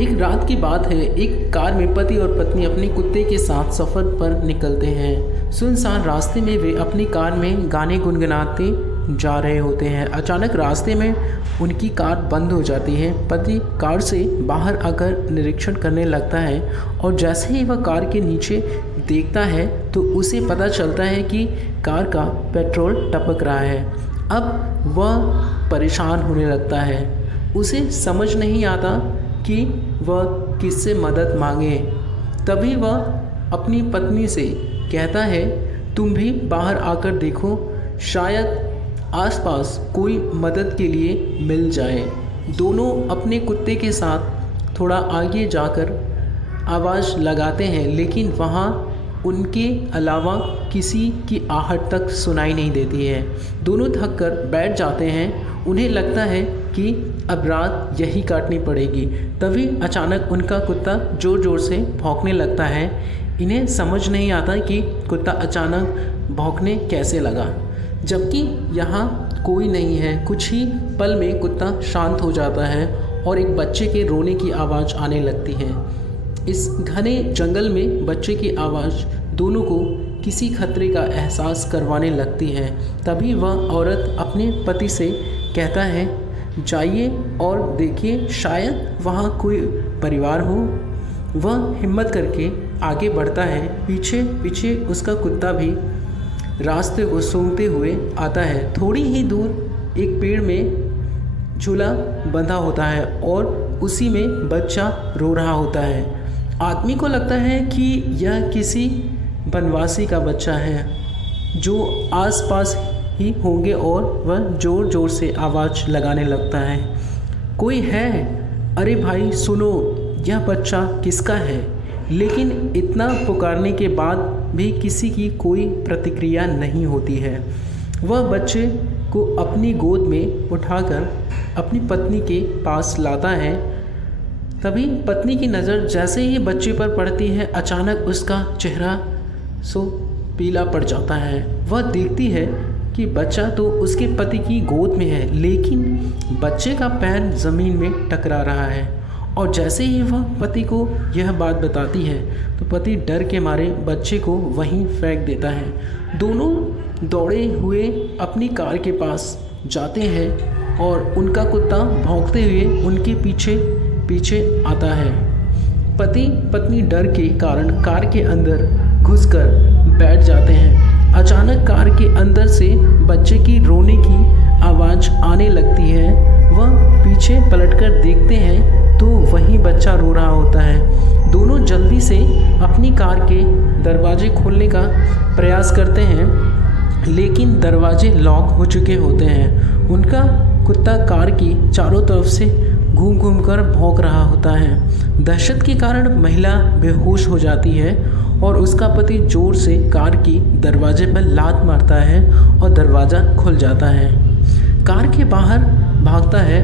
एक रात की बात है। एक कार में पति और पत्नी अपने कुत्ते के साथ सफ़र पर निकलते हैं। सुनसान रास्ते में वे अपनी कार में गाने गुनगुनाते जा रहे होते हैं। अचानक रास्ते में उनकी कार बंद हो जाती है। पति कार से बाहर आकर निरीक्षण करने लगता है और जैसे ही वह कार के नीचे देखता है तो उसे पता चलता है कि कार का पेट्रोल टपक रहा है। अब वह परेशान होने लगता है। उसे समझ नहीं आता कि वह किससे मदद मांगे। तभी वह अपनी पत्नी से कहता है, तुम भी बाहर आकर देखो, शायद आसपास कोई मदद के लिए मिल जाए। दोनों अपने कुत्ते के साथ थोड़ा आगे जाकर आवाज़ लगाते हैं, लेकिन वहाँ उनके अलावा किसी की आहट तक सुनाई नहीं देती है। दोनों थक कर बैठ जाते हैं। उन्हें लगता है कि अब रात यही काटनी पड़ेगी। तभी अचानक उनका कुत्ता ज़ोर ज़ोर से भौंकने लगता है। इन्हें समझ नहीं आता कि कुत्ता अचानक भौंकने कैसे लगा, जबकि यहाँ कोई नहीं है। कुछ ही पल में कुत्ता शांत हो जाता है और एक बच्चे के रोने की आवाज़ आने लगती है। इस घने जंगल में बच्चे की आवाज़ दोनों को किसी खतरे का एहसास करवाने लगती है। तभी वह औरत अपने पति से कहता है, जाइए और देखिए, शायद वहाँ कोई परिवार हो। वह हिम्मत करके आगे बढ़ता है। पीछे पीछे उसका कुत्ता भी रास्ते को सूंघते हुए आता है। थोड़ी ही दूर एक पेड़ में झूला बंधा होता है और उसी में बच्चा रो रहा होता है। आदमी को लगता है कि यह किसी वनवासी का बच्चा है जो आसपास ही होंगे और वह ज़ोर ज़ोर से आवाज़ लगाने लगता है, कोई है? अरे भाई सुनो, यह बच्चा किसका है? लेकिन इतना पुकारने के बाद भी किसी की कोई प्रतिक्रिया नहीं होती है। वह बच्चे को अपनी गोद में उठाकर अपनी पत्नी के पास लाता है। तभी पत्नी की नज़र जैसे ही बच्चे पर पड़ती है, अचानक उसका चेहरा पीला पड़ जाता है। वह देखती है कि बच्चा तो उसके पति की गोद में है, लेकिन बच्चे का पैर ज़मीन में टकरा रहा है। और जैसे ही वह पति को यह बात बताती है तो पति डर के मारे बच्चे को वहीं फेंक देता है। दोनों दौड़े हुए अपनी कार के पास जाते हैं और उनका कुत्ता भौंकते हुए उनके पीछे पीछे आता है। पति पत्नी डर के कारण कार के अंदर घुसकर बैठ जाते हैं। अचानक कार के अंदर से बच्चे की रोने की आवाज़ आने लगती है। वह पीछे पलटकर देखते हैं तो वही बच्चा रो रहा होता है। दोनों जल्दी से अपनी कार के दरवाजे खोलने का प्रयास करते हैं, लेकिन दरवाजे लॉक हो चुके होते हैं। उनका कुत्ता कार की चारों तरफ से घूम घूम कर भौंक रहा होता है। दहशत के कारण महिला बेहोश हो जाती है और उसका पति जोर से कार की दरवाजे पर लात मारता है और दरवाज़ा खुल जाता है। कार के बाहर भागता है,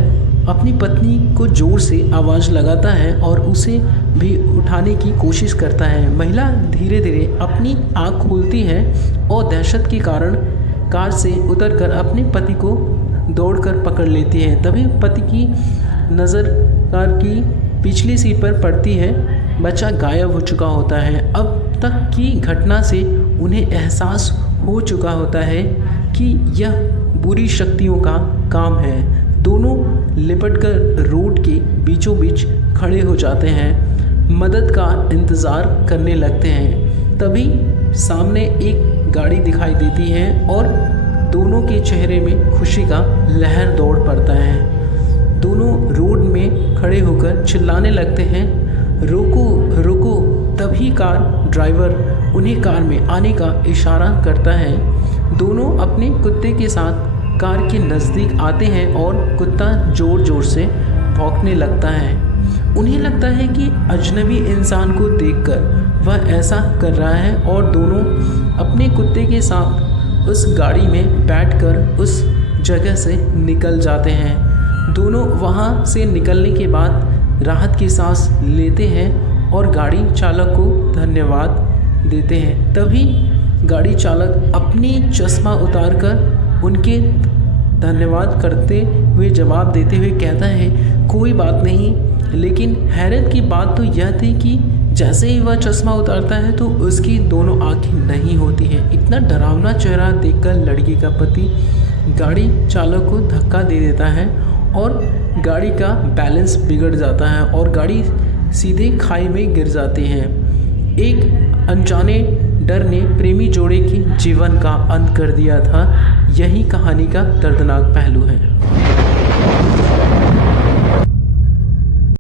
अपनी पत्नी को जोर से आवाज़ लगाता है और उसे भी उठाने की कोशिश करता है। महिला धीरे धीरे अपनी आँख खोलती है और दहशत के कारण कार से उतरकर अपने पति को दौड़कर पकड़ लेती है। तभी पति की नज़र कार की पिछली सीट पर पड़ती है। बच्चा गायब हो चुका होता है। अब तक की घटना से उन्हें एहसास हो चुका होता है कि यह बुरी शक्तियों का काम है। दोनों लिपटकर रोड के बीचों बीच खड़े हो जाते हैं, मदद का इंतज़ार करने लगते हैं। तभी सामने एक गाड़ी दिखाई देती है और दोनों के चेहरे में खुशी का लहर दौड़ पड़ता है। दोनों रोड में खड़े होकर चिल्लाने लगते हैं, रुको रुको। तभी कार ड्राइवर उन्हें कार में आने का इशारा करता है। दोनों अपने कुत्ते के साथ कार के नज़दीक आते हैं और कुत्ता ज़ोर ज़ोर से भौंकने लगता है। उन्हें लगता है कि अजनबी इंसान को देखकर वह ऐसा कर रहा है और दोनों अपने कुत्ते के साथ उस गाड़ी में बैठकर उस जगह से निकल जाते हैं। दोनों वहाँ से निकलने के बाद राहत की सांस लेते हैं और गाड़ी चालक को धन्यवाद देते हैं। तभी गाड़ी चालक अपनी चश्मा उतारकर उनके धन्यवाद करते हुए जवाब देते हुए कहता है, कोई बात नहीं, लेकिन हैरत की बात तो यह थी कि जैसे ही वह चश्मा उतारता है तो उसकी दोनों आंखें नहीं होती हैं। इतना डरावना चेहरा देखकर लड़की का पति गाड़ी चालक को धक्का दे देता है और गाड़ी का बैलेंस बिगड़ जाता है और गाड़ी सीधे खाई में गिर जाती है। एक अनजाने डर ने प्रेमी जोड़े के जीवन का अंत कर दिया था। यही कहानी का दर्दनाक पहलू है।